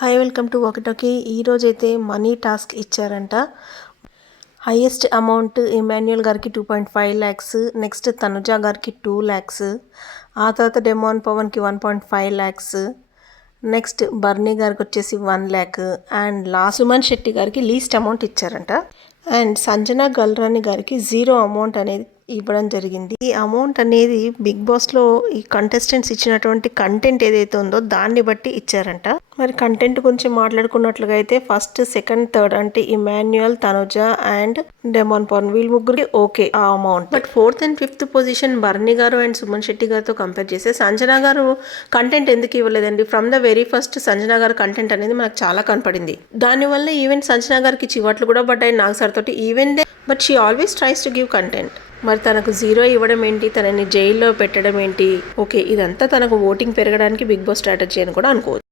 Hi welcome to ఒకటోకి. ఈరోజైతే money task ఇచ్చారంట. హైయెస్ట్ అమౌంట్ ఇమాన్యుయల్ గారికి 2.5 lakhs, నెక్స్ట్ తనుజ గారికి 2 lakhs, ఆ తర్వాత డెమాన్ పవన్కి 1.5 lakhs, నెక్స్ట్ బర్నీ గారికి వచ్చేసి 1 lakh and last Suman Shetty గారికి లీస్ట్ అమౌంట్ ఇచ్చారంట. అండ్ సంజన గల్రాని గారికి 0 అమౌంట్ అనేది ఇవ్వడం జరిగింది. ఈ అమౌంట్ అనేది బిగ్ బాస్లో ఈ కంటెస్టెంట్స్ ఇచ్చినటువంటి కంటెంట్ ఏదైతే ఉందో దాన్ని బట్టి ఇచ్చారంట. మరి కంటెంట్ గురించి మాట్లాడుకున్నట్లుగా అయితే ఫస్ట్, సెకండ్, థర్డ్ అంటే ఇమాన్యుయల్, తనుజ అండ్ డెమాన్ పవన్ వీళ్ళు ముగ్గురికి ఓకే ఆ amount. But 4th and 5th position బర్నీ గారు అండ్ సుమన్ శెట్టి గారితో కంపేర్ చేస్తే సంజన గారు కంటెంట్ ఎందుకు ఇవ్వలేదండి? From the very first Sanjana గారు కంటెంట్ అనేది మనకు చాలా కనపడింది. దానివల్ల ఈవెన్ సంజన గారికి చివట్లు కూడా పడ్డాయి నాగ్ సార్ తోటి even they. But she always tries to give content. మరి తనకు 0 ఇవ్వడం ఏంటి, తనని జైల్లో పెట్టడం ఏంటి? ఓకే, ఇదంతా తనకు ఓటింగ్ పెరగడానికి బిగ్ బాస్ స్ట్రాటజీ అని కూడా అనుకోవచ్చు.